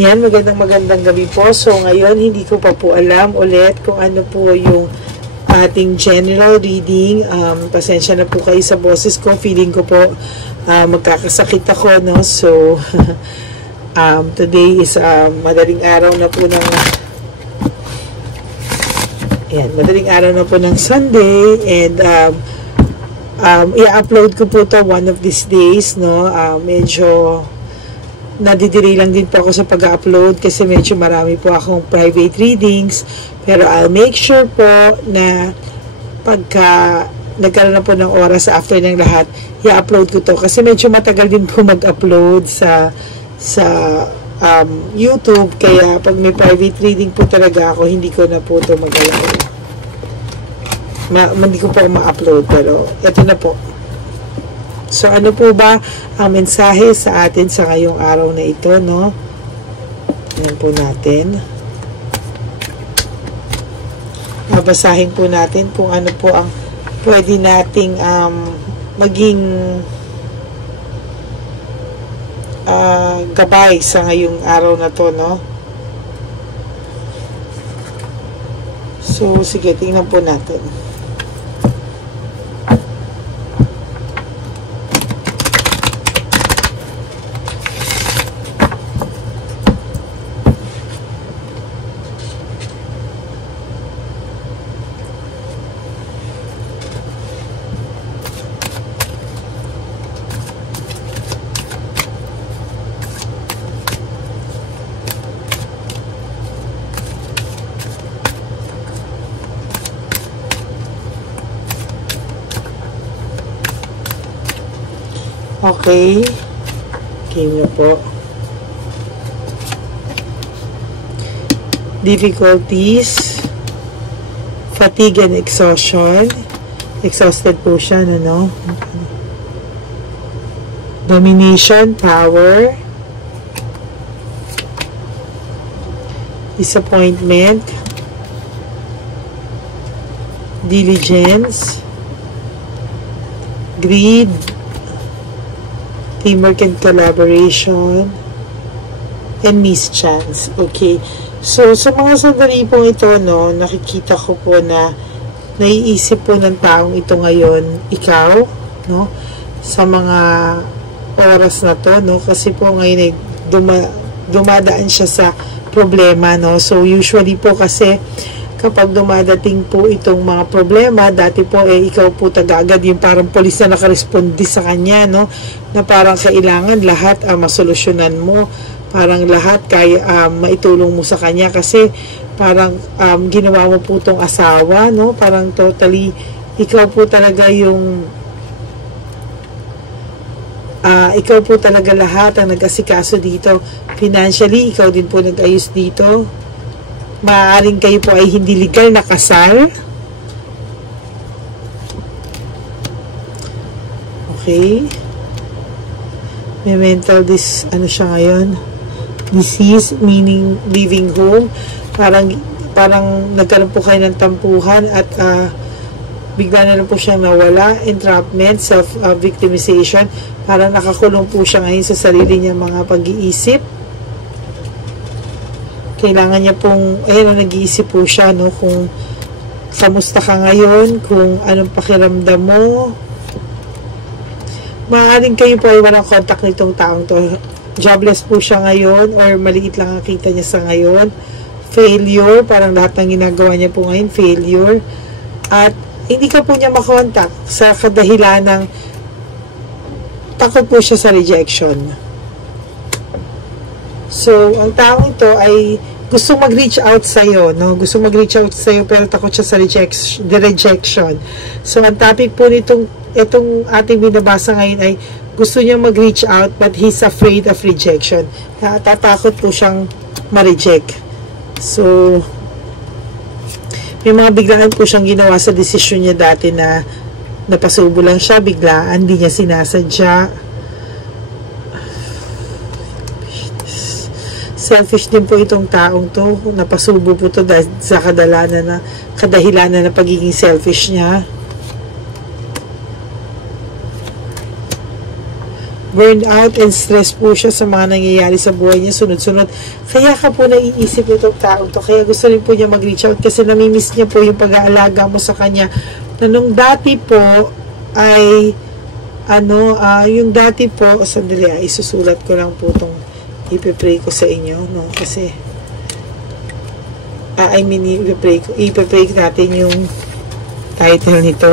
Yan, magandang gabi po. So, ngayon, hindi ko pa po alam ulit kung ano po yung ating general reading. Pasensya na po kayo sa boses ko. Feeling ko po magkakasakit ako, no? So, today is madaling araw na po ng madaling araw na po ng Sunday, and i-upload ko po to one of these days, no? Medyo nadidiri lang din po ako sa pag-upload kasi medyo marami po akong private readings, pero I'll make sure po na pagka nagkaroon na po ng oras after ng lahat, i-upload ko to kasi medyo matagal din po mag-upload sa YouTube, kaya pag may private reading po talaga ako, hindi ko na po to mag-upload. Hindi ko po ma-upload, pero ito na po. So, ano po ba ang mensahe sa atin sa ngayong araw na ito, no? Ayan po natin. Babasahin po natin kung ano po ang pwede nating maging gabay sa ngayong araw na to, no? So, sige, tingnan po natin. Okay. Game na po. Difficulties, fatigue and exhaustion. Exhausted po siya, ano? Domination, power. Disappointment. Diligence. Greed. Teamwork and collaboration, and mischance. Okay. So, sa mga sandali po ito, no, nakikita ko po na naiisip po ng taong ito ngayon, ikaw, no, sa mga oras na to, no, kasi po ngayon ay dumadaan siya sa problema, no. So, usually po kasi kapag dumadating po itong mga problema, dati po ikaw po tagaagad yung parang polis na nakarespondi sa kanya, no? Na parang kailangan lahat masolusyonan mo, parang lahat kaya maitulong mo sa kanya kasi parang ginawa mo po itong asawa, no? Parang totally ikaw po talaga yung ikaw po talaga lahat ang nag-asikaso dito. Financially, ikaw din po nag-ayos dito. Maaaring kayo po ay hindi legal na kasal. Okay. May mental ano siya ngayon? Disease, meaning leaving home. Parang nagkaroon po kayo ng tampuhan at bigla na lang po siya nawala. Entrapment, self-victimization. Parang nakakulong po siya ngayon sa sarili niya mga pag-iisip. Kailangan niya pong, nag-iisip po siya, no, kung kamusta ka ngayon, kung anong pakiramdam mo. Maaaring kayo po ay walang contact nitong taong to. Jobless po siya ngayon, or maliit lang ang kita niya sa ngayon. Failure, parang lahat ng ginagawa niya po ngayon, failure. At hindi ka po niya makontak sa kadahilan ng takot po siya sa rejection. So, ang taong ito ay gusto mag-reach out sa'yo, no? Gusto mag-reach out sa'yo pero takot siya sa rejection. So, ang topic po itong ating binabasa ngayon ay gusto niya mag-reach out but he's afraid of rejection. Tatakot po siyang ma-reject. So, may mga biglaan po siyang ginawa sa desisyon niya dati na napasubo lang siya, biglaan, hindi niya sinasadya. Selfish din po itong taong to. Napasubo po to dahil sa kadahilanan na pagiging selfish niya. burned out and stress po siya sa mga nangyayari sa buhay niya sunod-sunod. Kaya ka po naiisip itong taong to. Kaya gusto rin po niya mag-reach out kasi namimiss niya po yung pag-aalaga mo sa kanya. Na nung dati po ay yung dati po, sandali isusulat ko lang po itong ipipray ko sa inyo, no? Kasi ipipray natin yung title nito.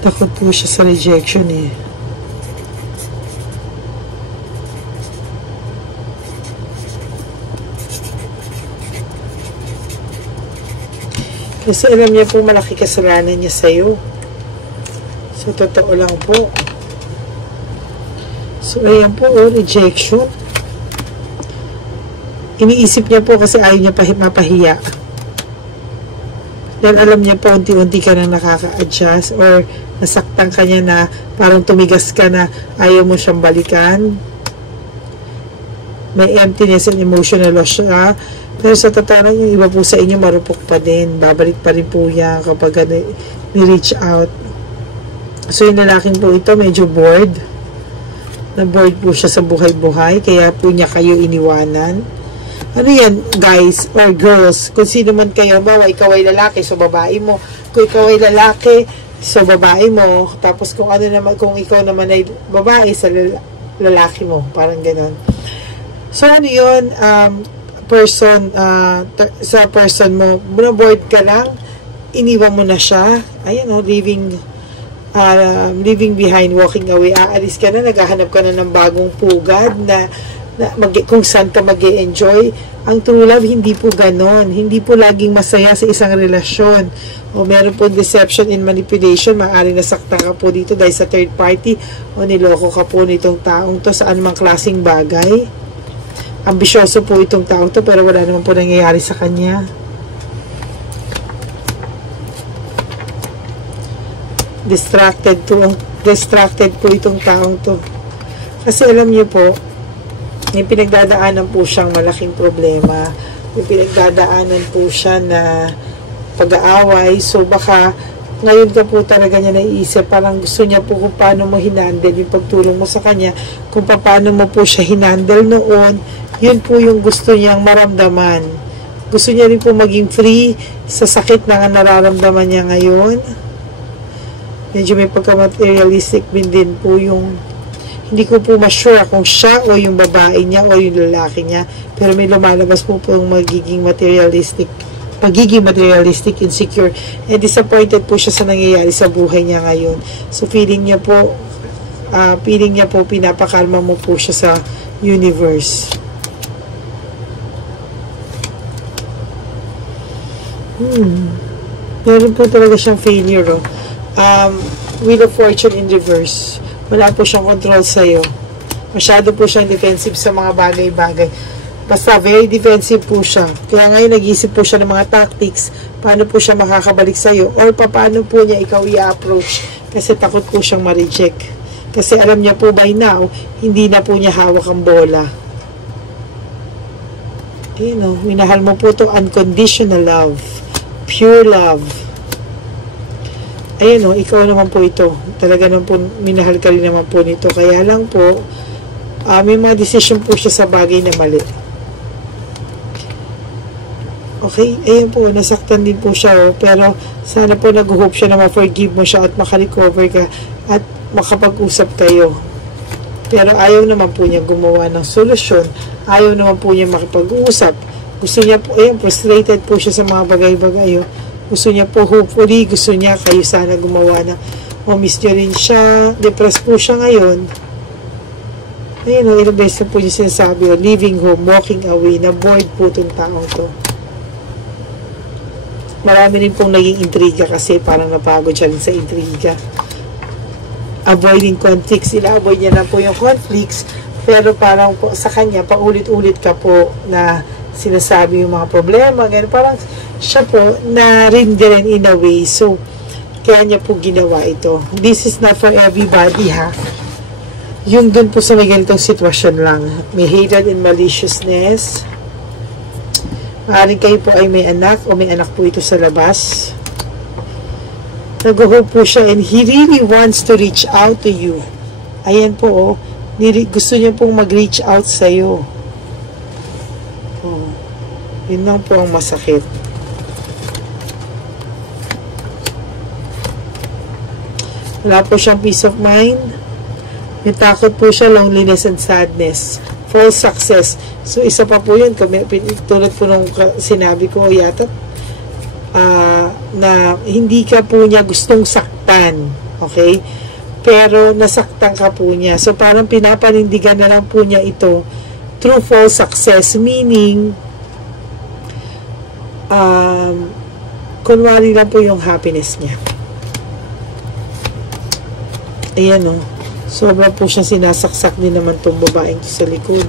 Takot po siya sa rejection eh. Kasi alam niya po malaki kasalanan niya sa'yo. So, totoo lang po. So, ayan po, rejection. Iniisip niya po kasi ayaw niya mapahiya. Dahil alam niya po, unti-unti ka nang nakaka-adjust or nasaktan ka niya na parang tumigas ka na ayaw mo siyang balikan. May emptiness and emotional loss siya. Pero sa totoo yung iba po sa inyo marupok pa din. Babalik pa rin po yan kapag ni-reach out. So yung lalaking po ito medyo bored. Na-bored po siya sa buhay-buhay. Kaya po niya kayo iniwanan. Ano yan guys or girls? Kung sino man kayo, bawa ikaw ay lalaki, so babae mo. Kung ikaw ay lalaki, so babae mo. Tapos kung ikaw naman ay babae, sa lalaki mo. Parang ganon. So ano yun, sa person mo, bored ka lang, iniwan mo na siya, ayan o, leaving behind, walking away, aalis ka na, naghahanap ka na ng bagong pugad na kung saan ka mag-e-enjoy. Ang true love, hindi po ganon, hindi po laging masaya sa isang relasyon, o meron po deception and manipulation, maaaring nasaktan ka po dito dahil sa third party, o niloko ka po nitong taong to sa anumang klaseng bagay. Ambisyoso po itong tao to pero wala naman po nangyayari sa kanya. Distracted po itong taong to. Kasi alam niyo po, may pinagdadaanan po siyang malaking problema. May pinagdadaanan po siya na pag-aaway. So baka ngayon ka po talaga niya naiisip, parang gusto niya po kung paano mo hinandle yung pagtulong mo sa kanya, kung paano mo po siya hinandle noon. Yun po yung gusto niyang maramdaman. Gusto niya rin po maging free sa sakit na nararamdaman niya ngayon. Medyo may pagka-materialistic din po yung, hindi ko po ma-sure kung siya o yung babae niya o yung lalaki niya, pero may lumalabas po yung magiging materialistic, insecure, and disappointed po siya sa nangyayari sa buhay niya ngayon. So feeling niya po, pinapakalma mo po siya sa universe. Meron po talaga siyang failure. Wheel of Fortune in reverse. Wala po siyang control sa'yo. Masyado po siyang defensive sa mga bagay-bagay. Basta very defensive po siya. Kaya ngayon nag-iisip po siya ng mga tactics. Paano po siya makakabalik sa'yo? Or paano po niya ikaw i-approach? Kasi takot po siyang ma-reject. Kasi alam niya po by now, hindi na po niya hawak ang bola. Minahal mo po itong unconditional love. Pure love. Ayun ikaw naman po ito. Talaga naman po, minahal ka rin naman po nito. Kaya lang po, may mga decision po siya sa bagay na mali. Okay? Ayun po, nasaktan din po siya. Pero sana po nag-hope siya na ma-forgive mo siya at makarecover ka at makapag-usap kayo. Pero ayaw naman po niya gumawa ng solusyon. Ayaw naman po niya makipag-usap. Gusto niya po, frustrated po siya sa mga bagay-bagay. Gusto niya po, hopefully, gusto niya kayo sana gumawa na, miss niyo rin siya, depressed po siya ngayon. Ayun ilang beses na po niya sinasabi, leaving home, walking away, na bored po itong taong to. Marami rin pong naging intriga kasi parang napagod siya rin sa intriga. Avoiding conflicts, avoid niya lang po yung conflicts, pero parang po sa kanya, paulit-ulit ka po na sinasabi yung mga problema, ganun. Parang siya po na rin din in a way. So, kaya niya po ginawa ito. This is not for everybody, ha? yung dun po sa may ganitong sitwasyon lang. May hatred and maliciousness. Maaaring kayo po ay may anak o may anak po ito sa labas. Nag-hope po siya and he really wants to reach out to you. Ayan po, oh. Gusto niya pong mag-reach out sa'yo. Oh. Yun lang po ang masakit. Wala po siyang peace of mind. May takot po siya, loneliness and sadness. False success. So, isa pa po yun. Tulad po nung sinabi ko yata, na hindi ka po niya gustong saktan. Okay? Pero, nasaktan ka po niya. So, parang pinapanindigan na lang po niya ito through false success. Meaning, kunwari lang po yung happiness niya. Ayan o. Sobra po siya sinasaksak din naman itong babaeng sa likod.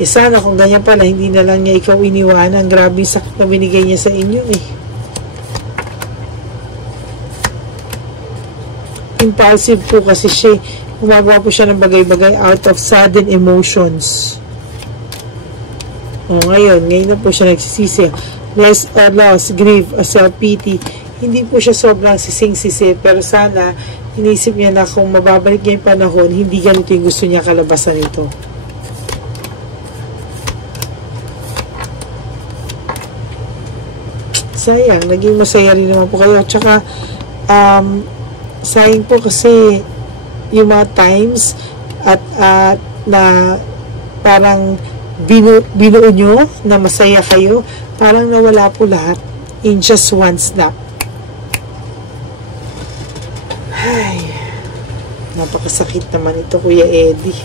Eh sana kung ganyan pala, hindi na lang niya ikaw iniwanan. Grabe yung sakit na binigay niya sa inyo eh. Impulsive po kasi siya. Gumagawa po siya ng bagay-bagay out of sudden emotions. O ngayon na po siya nagsisisi. Less or loss, grief, or self-pity. Hindi po siya sobrang sising-sisi, pero sana inisip niya na kung mababalik niya yung panahon, hindi ganito yung gusto niya kalabasan ito. Sayang, naging masaya rin naman po kayo. Tsaka, sayang po kasi yung mga times at na parang binuo nyo na masaya kayo, parang nawala po lahat in just one snap. Ay, napakasakit naman ito, Kuya Eddie.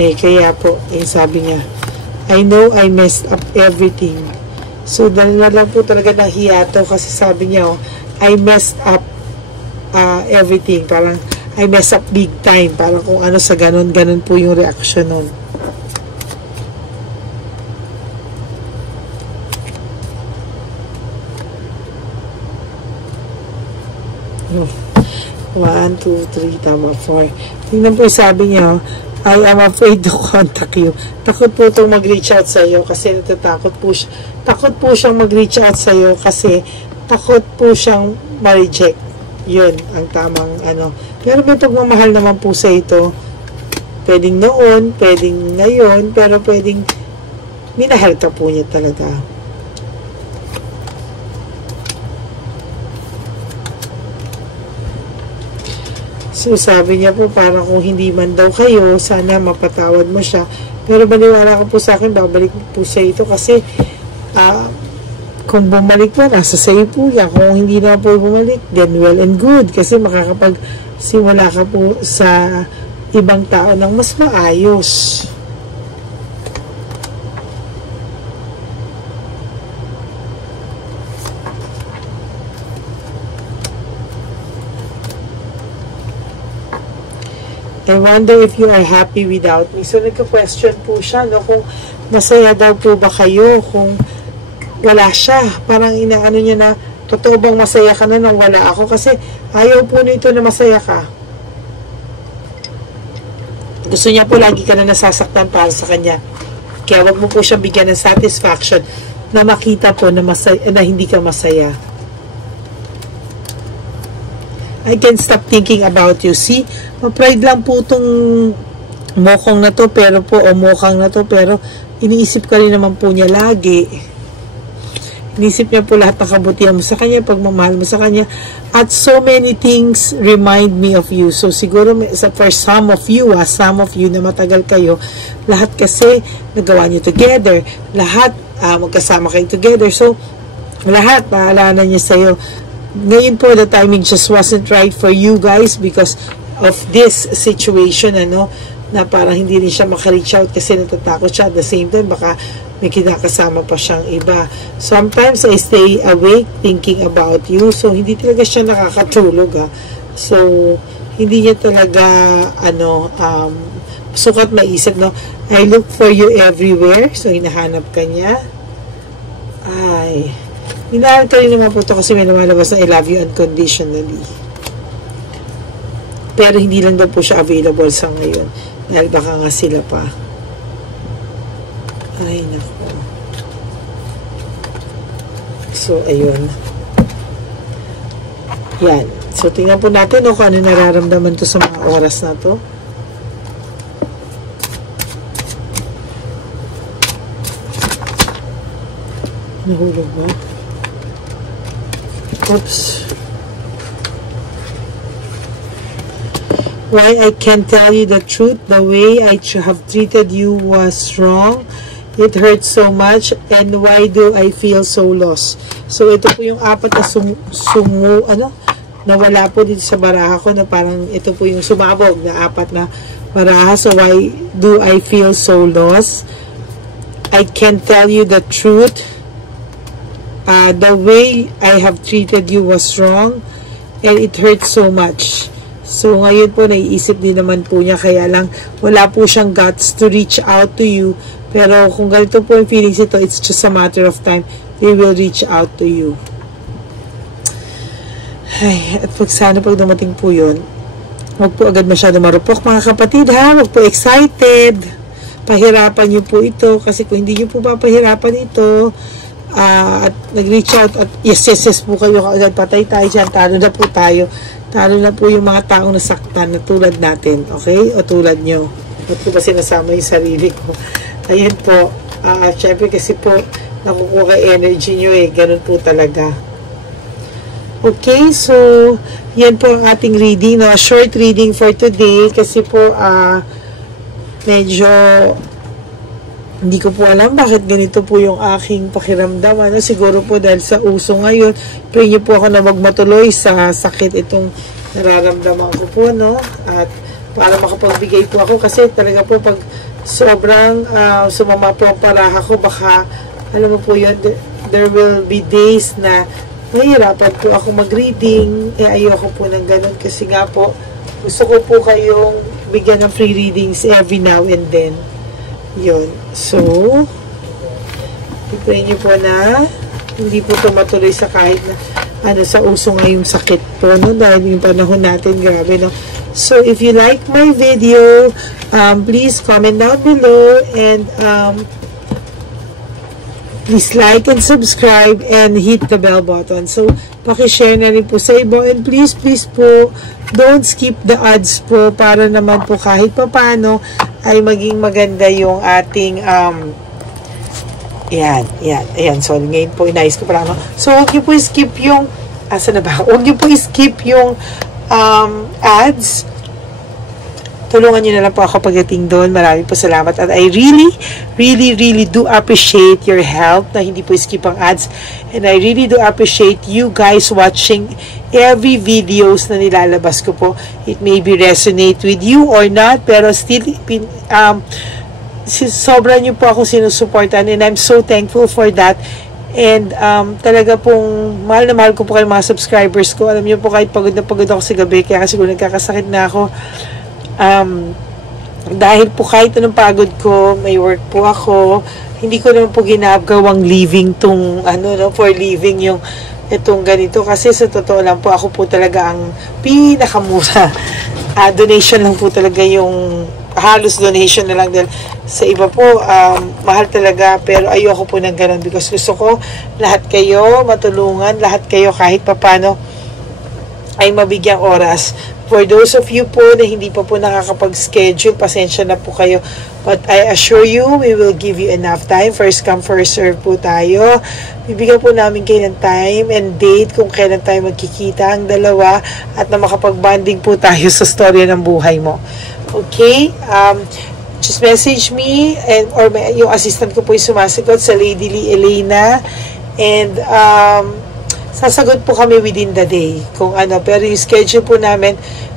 Eh, kaya po, sabi niya, I know I messed up everything. So, dahil na lang po talaga nahiyato kasi sabi niya, I messed up everything. Parang, I messed up big time. Parang kung ano sa ganun po yung reaction nun. One, two, three, tama, 4. Tingnan po sabi niya, I am afraid to contact you. Takot po itong mag-reach out sa iyo kasi natatakot po siya. Takot po siyang mag-reach out sa iyo kasi takot po siyang ma-reject. Yun ang tamang ano. Pero may pagmamahal naman po sa ito. Pwedeng noon, pwedeng ngayon, pero pwedeng minahal ka po niya talaga. So, sabi niya po, parang kung hindi man daw kayo, sana mapatawad mo siya. Pero baliwala ka po sa akin, babalik po sa ito kasi kung bumalik po, nasa sa'yo po yan. Kung hindi na po bumalik, then well and good. Kasi makakapagsimula ka po sa ibang tao ng mas maayos. I wonder if you are happy without me. So, nagka-question po siya, no? Kung masaya daw po ba kayo, kung wala siya. Parang inaano niya na, totoo bang masaya ka na nang wala ako? Kasi ayaw po nito na masaya ka. Gusto niya po lagi ka na nasasaktan para sa kanya. Kaya wag mo po siyang bigyan ng satisfaction na makita po na, na hindi ka masaya. I can't stop thinking about you. See, ma-pride lang po itong mokong na to, pero po, o mokang na to, pero iniisip ka rin naman po niya lagi. Iniisip niya po lahat ng kabutihan mo sa kanya, pagmamahal mo sa kanya, at so many things remind me of you. So, siguro, for some of you na matagal kayo, lahat kasi nagawa niyo together, lahat magkasama kayo together. So, lahat, maalala niya sa'yo. Ngayon po, the timing just wasn't right for you guys because of this situation, ano, na parang hindi rin siya maka-reach out kasi natatakot siya. At the same time, baka may kinakasama pa siyang iba. Sometimes, I stay awake thinking about you. So, hindi talaga siya nakakatulog, ha. So, hindi niya talaga, ano, sukat maisip, no. I look for you everywhere. So, hinahanap ka niya. Ay, Minahal ka rin naman po ito kasi may lumalabas na I love you unconditionally. Pero hindi lang daw po siya available sa ngayon. Dahil baka nga sila pa. Ay, naku. So, ayun. Yan. So, tingnan po natin kung ano nararamdaman to sa mga oras na to. Nahulog ba? Oops. Why I can't tell you the truth. The way I have treated you was wrong. It hurts so much. And why do I feel so lost? So, ito po yung apat na nawala po dito sa baraha ko na parang ito po yung sumabog na apat na baraha. So, why do I feel so lost? I can't tell you the truth. The way I have treated you was wrong. And it hurts so much. So, ngayon po, naiisip din naman po niya, kaya lang, wala po siyang guts to reach out to you. Pero, kung ganito po yung feelings ito, it's just a matter of time. They will reach out to you. Ay, at sana pag dumating po yun, huwag po agad masyado marupok, mga kapatid, ha? Huwag po excited. Pahirapan niyo po ito, kasi kung hindi niyo po papahirapan ito, at nag-reach out, at yes po kayo, agad patay tayo dyan, talo na po tayo. Talo na po yung mga taong nasaktan na tulad natin, okay? O tulad nyo. Ba't po ba sinasama yung sarili ko? Ayan po. Syempre kasi po, nakukuha energy nyo eh. Ganun po talaga. Okay, so, yan po ang ating reading. No? A short reading for today. Kasi po, medyo, hindi ko po alam bakit ganito po yung aking pakiramdam. Ano? Siguro po dahil sa uso ngayon, pray niyo po ako na magmatuloy sa sakit itong nararamdaman ko po, no? At para makapagbigay po ako kasi talaga po pag sobrang sumama po ang paraha ko, baka, alam mo po yun, there will be days na mahirapan po ako mag-reading. Ayoko po ng ganun kasi nga po, gusto ko po kayong bigyan ng free readings every now and then. Yun. So, i-pray nyo po na hindi po ito matuloy sa kahit na sa uso ngayong sakit po, no? Dahil yung panahon natin, grabe, no? So, if you like my video, please comment down below and please like and subscribe and hit the bell button. So, pakishare na rin po sa iba and please po, don't skip the ads po para naman po kahit papano ay maging maganda yung ating ayan, so ngayon po inayos ko pa lang, no? So huwag niyo po skip yung huwag niyo po skip yung ads. Tulungan niyo na lang po ako pagdating doon. Maraming po salamat at I really do appreciate your help na hindi po skip ang ads, and I really do appreciate you guys watching every videos na nilalabas ko po. It may be resonate with you or not, pero still sobra niyo po ako sinusuportan and I'm so thankful for that. And talaga pong mahal na mahal ko po kayo mga subscribers ko. Alam niyo po, kahit pagod na pagod ako sa gabi, kaya kasi kung nagkakasakit na ako, dahil po kahit anong pagod ko, may work po ako, hindi ko naman po ginagawang living tong for living yung itong ganito, kasi sa totoo lang po, ako po talaga ang pinakamura. Donation lang po talaga yung, halos donation na lang, dahil sa iba po mahal talaga, pero ayoko po ng ganun because gusto ko lahat kayo matulungan, lahat kayo kahit papano ay mabigyang oras. For those of you po na hindi pa po nakakapag-schedule, pasensya na po kayo. But I assure you, we will give you enough time. First come, first serve po tayo. Bibigyan po namin kayo ng time and date kung kailan tayo magkikita ang dalawa at na makapag-bonding po tayo sa storya ng buhay mo. Okay? Just message me or yung assistant ko po yung sumasagot sa Lady Lee Elena. And sasagot po kami within the day kung ano, pero yung schedule po namin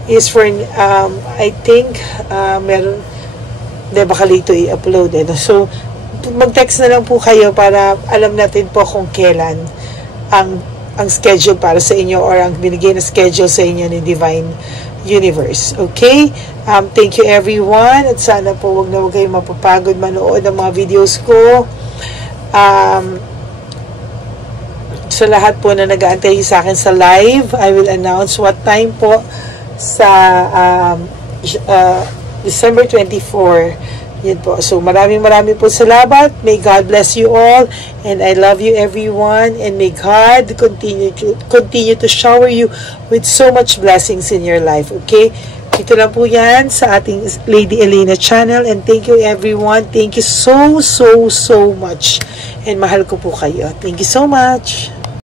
is for I think meron baka late i-upload so mag-text na lang po kayo para alam natin po kung kailan ang schedule para sa inyo or ang binigay na schedule sa inyo ni Divine Universe. Okay? Thank you everyone at sana po wag na wag kayong mapapagod manood ng mga videos ko. Sa lahat po na nag-aantay sa akin sa live, I will announce what time po sa December 24. Yun po. So, maraming po salamat. May God bless you all. And I love you everyone. And may God continue to shower you with so much blessings in your life. Okay? Dito lang po yan sa ating Lady Elena channel. And thank you everyone. Thank you so much. And mahal ko po kayo. Thank you so much.